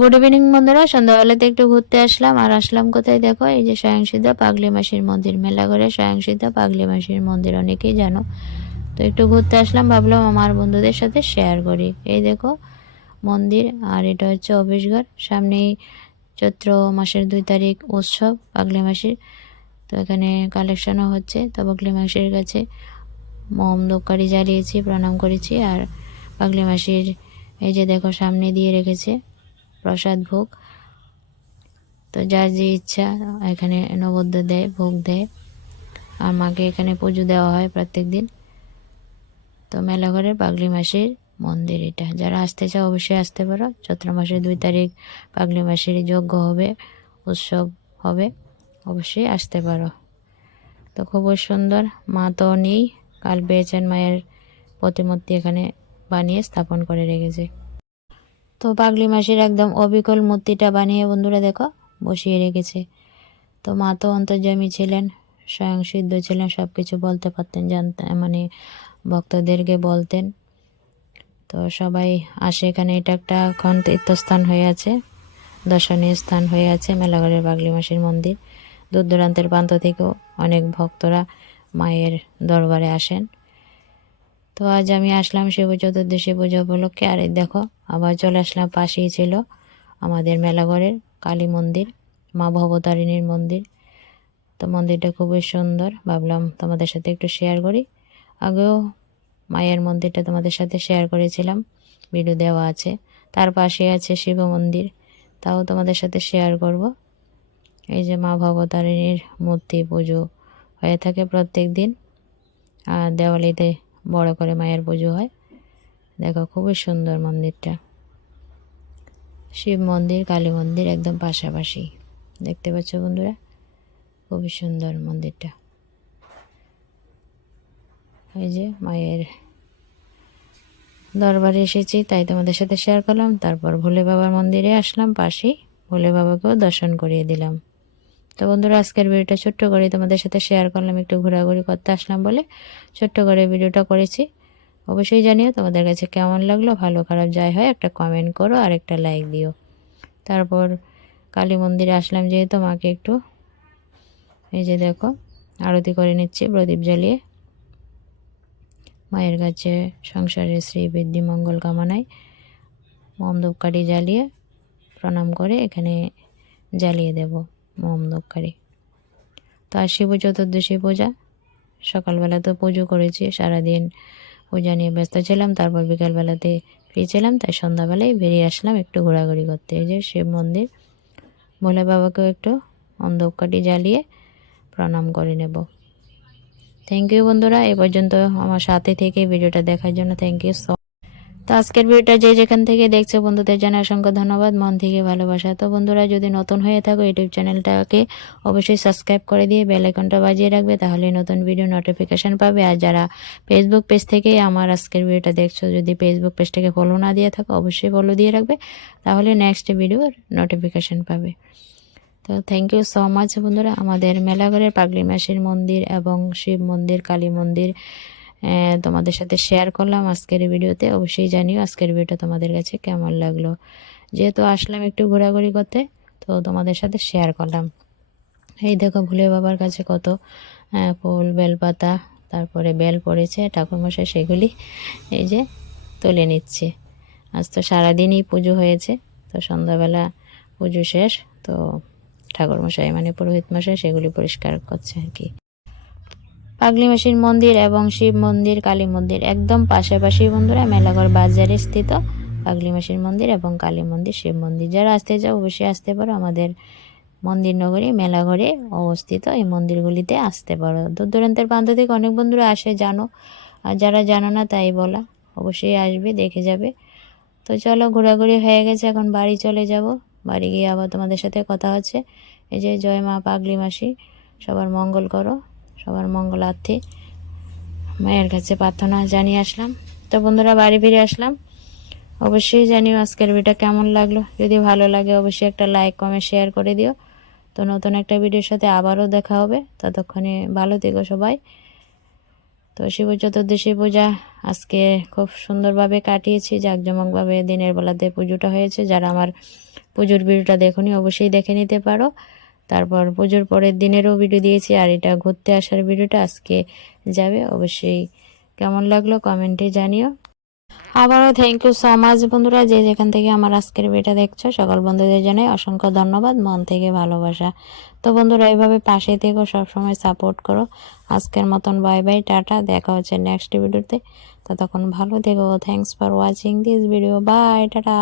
Good evening বন্ধুরা। সন্ধ্যাবেলাতে একটু ঘুরতে আসলাম। আর আসলাম কোথায় দেখো? এই যে স্বয়ংসিদ্ধা পাগলি মাসির মন্দির। মেলা মেলাঘরে স্বয়ংসিদ্ধা পাগলি মাসির মন্দির, অনেকেই জানো। তো একটু ঘুরতে আসলাম, ভাবলাম আমার বন্ধুদের সাথে শেয়ার করি। এই দেখো, মন্দির। আর এটা হচ্ছে অফিস ঘর। সামনেই চৈত্র মাসের দুই তারিখ উৎসব পাগলি মাসির। তো এখানে কালেকশনও হচ্ছে। তো পাগলি মাসির কাছে মম দোকারি জ্বালিয়েছি, প্রণাম করেছি। আর পাগলি মাসির এই যে দেখো, সামনে দিয়ে রেখেছে। প্রসাদ ভোগ। তো যার যে ইচ্ছা এখানে নবদ্য দেয়, ভোগ দেয়। আর মাকে এখানে পুজো দেওয়া হয় প্রত্যেক দিন। তো মেলাঘরের পাগলি মাসির মন্দির এটা। যারা আসতে চাও অবশ্যই আসতে পারো। চৈত্র মাসের দুই তারিখ পাগলি মাসের যজ্ঞ হবে, উৎসব হবে, অবশ্যই আসতে পারো। তো খুবই সুন্দর, মা তো নেই, কাল পেয়েছেন মায়ের প্রতিমূর্তি এখানে বানিয়ে স্থাপন করে রেখেছে। তো পাগলি মাসির একদম অবিকল মূর্তিটা বানিয়ে বন্ধুরা দেখো, বসিয়ে রেখেছে। তো মা তো অন্তর্যামী ছিলেন, স্বয়ং সিদ্ধ ছিলেন সব কিছু বলতে পারতেন জানতেন মানে ভক্তদেরকে বলতেন। তো সবাই আসে এখানে, এটা একটা এখন তীর্থস্থান হয়ে আছে, দর্শনীয় স্থান হয়ে আছে, মেলাঘরের পাগলি মাসির মন্দির। দূর দূরান্তের প্রান্ত থেকেও অনেক ভক্তরা মায়ের দরবারে আসেন। তো আজ আমি আসলাম শিব চতুর্দশী পুজো উপলক্ষে। আর দেখো, আবার চলে আসলাম, পাশেই ছিল আমাদের মেলাঘরের কালী মন্দির, মা ভবতারিণীর মন্দির। তো মন্দিরটা খুবই সুন্দর। ভাবলাম তোমাদের সাথে একটু শেয়ার করি। আগেও মায়ের মন্দিরটা তোমাদের সাথে শেয়ার করেছিলাম ভিডিও দেওয়া আছে। তার পাশে আছে শিব মন্দির, তাও তোমাদের সাথে শেয়ার করব। এই যে মা ভবতারিণীর মূর্তি পুজো হয়ে থাকে প্রত্যেক দিন। আর দেওয়ালিতে বড় করে মায়ের পুজো হয়। দেখো, খুবই সুন্দর মন্দিরটা। শিব মন্দির, কালী মন্দির একদম পাশাপাশি। দেখতে পাচ্ছ বন্ধুরা? খুবই সুন্দর মন্দিরটা। এই যে মায়ের দরবারে এসেছি, তাই তোমাদের সাথে শেয়ার করলাম। তারপর ভোলে বাবার মন্দিরে আসলাম, পাশেই ভোলে বাবাকেও দর্শন করিয়ে দিলাম। তো বন্ধুরা, আজকের ভিডিওটা ছোট্ট করে তোমাদের সাথে শেয়ার করলাম, একটু ঘোরাঘুরি করতে আসলাম বলে ছোট্ট করে ভিডিওটা করেছি। অবশ্যই জানিও তোমাদের কাছে কেমন লাগল, ভালো, খারাপ, যাই হয়, একটা কমেন্ট করো আর একটা লাইক দিও। তারপর কালী মন্দিরে আসলাম যেহেতু, মাকে একটু এই যে দেখো, আরতি করে নিচ্ছি প্রদীপ জ্বালিয়ে। মায়ের কাছে সংসারের শ্রী বৃদ্ধি মঙ্গল কামনায় মম ধূপকাঠি জ্বালিয়ে প্রণাম করে এখানে জ্বালিয়ে দেব। মম ধূপকাঠি তো আর শিব চতুর্দশী পূজা। সকালবেলা তো পুজো করেছি, সারাদিন পূজা নিয়ে ব্যস্ত ছিলাম, তারপর বিকালবেলাতে ফ্রি ছিলাম তাই সন্ধ্যাবেলায় বেরিয়ে আসলাম একটু ঘোরাঘুরি করতে। এই যে শিব মন্দির, ভোলে বাবাকেও একটু অন্ধকাটি জ্বালিয়ে প্রণাম করে নেব। থ্যাংক ইউ বন্ধুরা, এ পর্যন্ত আমার সাথে থেকে ভিডিওটা দেখার জন্য থ্যাংক ইউ সো তো আজকের ভিডিওটা যে যেখান থেকে দেখছ বন্ধুদের জানাই অসংখ্য ধন্যবাদ, মন থেকে ভালোবাসা। তো বন্ধুরা, যদি নতুন হয়ে থাকো ইউটিউব চ্যানেলটাকে অবশ্যই সাবস্ক্রাইব করে দিয়ে বেল আইকনটা বাজিয়ে রাখবে তাহলে নতুন ভিডিও নোটিফিকেশান পাবে। আর যারা ফেসবুক পেজ থেকে আমার আজকের ভিডিওটা দেখছ, যদি ফেসবুক পেজটাকে ফলো না দিয়ে থাকো, অবশ্যই ফলো দিয়ে রাখবে, তাহলে নেক্সট ভিডিওর নোটিফিকেশন পাবে। তো থ্যাংক ইউ সো মাচ বন্ধুরা। আমাদের মেলাঘরের পাগলি মাসির মন্দির এবং শিব মন্দির, কালী মন্দির তোমাদের সাথে শেয়ার করলাম আজকের ভিডিওতে। অবশ্যই জানিও আজকের ভিডিওটা তোমাদের কাছে কেমন লাগল। যেহেতু আসলাম একটু ঘোরাঘুরি করতে, তো তোমাদের সাথে শেয়ার করলাম। এই দেখো ভুলে বাবার কাছে কত ফুল, বেলপাতা, তারপরে বেল পড়েছে, ঠাকুরমশাই সেগুলি এই যে তুলে নিচ্ছে। আজ তো সারাদিনই পুজো হয়েছে, তো সন্ধ্যাবেলা পুজো শেষ, তো ঠাকুরমশাই মানে পুরোহিত মশাই সেগুলি পরিষ্কার করছে আর কি। পাগলি মাসির মন্দির এবং শিব মন্দির, কালী মন্দির। একদম পাশাপাশি বন্ধুরা মেলাঘর বাজারে স্থিত পাগলি মাসির মন্দির এবং কালী মন্দির, শিব মন্দির। যারা আসতে চাও অবশ্যই আসতে পারো। আমাদের মন্দির নগরী মেলাঘরে অবস্থিত এই মন্দিরগুলিতে আসতে পারো। দূর দূরান্তের প্রান্ত থেকে অনেক বন্ধুরা আসে, জানো। আর যারা জানো না তাই বলা। অবশ্যই আসবে, দেখে যাবে। তো চলো, ঘোরাঘুরি হয়ে গেছে। এখন বাড়ি চলে যাব। বাড়ি গিয়ে আবার তোমাদের সাথে কথা হচ্ছে। এই যে, জয় মা পাগলি মাসি সবার মঙ্গল করো। সবার মঙ্গলার্থে মায়ের কাছে প্রার্থনা জানিয়ে আসলাম। তো বন্ধুরা, বাড়ি ফিরে আসলাম। অবশ্যই জানিও আজকের ভিডিওটা কেমন লাগল। যদি ভালো লাগে, অবশ্যই একটা লাইক কমেন্ট শেয়ার করে দিও। তো নতুন একটা ভিডিওর সাথে আবারও দেখা হবে। ততক্ষণে ভালো থেকো সবাই। তো শিব চতুর্দশী পূজা আজকে খুব সুন্দরভাবে কাটিয়েছি। জাঁকজমকভাবে দিনের বেলাতে পুজোটা হয়েছে। যারা আমার পুজোর ভিডিওটা দেখুনি, অবশ্যই দেখে নিতে পারো। তারপর পুজোর পরের দিনেরও ভিডিও দিয়েছি, আর এটা ঘুরতে আসার ভিডিওটা আজকে যাবে। অবশ্যই কেমন লাগল কমেন্টে জানিও। আবারও থ্যাংক ইউ সো মাচ বন্ধুরা, যে যেখান থেকে আমার আজকের ভিডিওটা দেখছ, সকল বন্ধুদের জানাই অসংখ্য ধন্যবাদ, মন থেকে ভালোবাসা। তো বন্ধুরা, এইভাবে পাশে থেকো, সবসময় সাপোর্ট করো। আজকের মতন বাই বাই টাটা, দেখা হচ্ছে নেক্সট ভিডিওতে ততক্ষণ ভালো থেকো thanks for watching this video bye tata.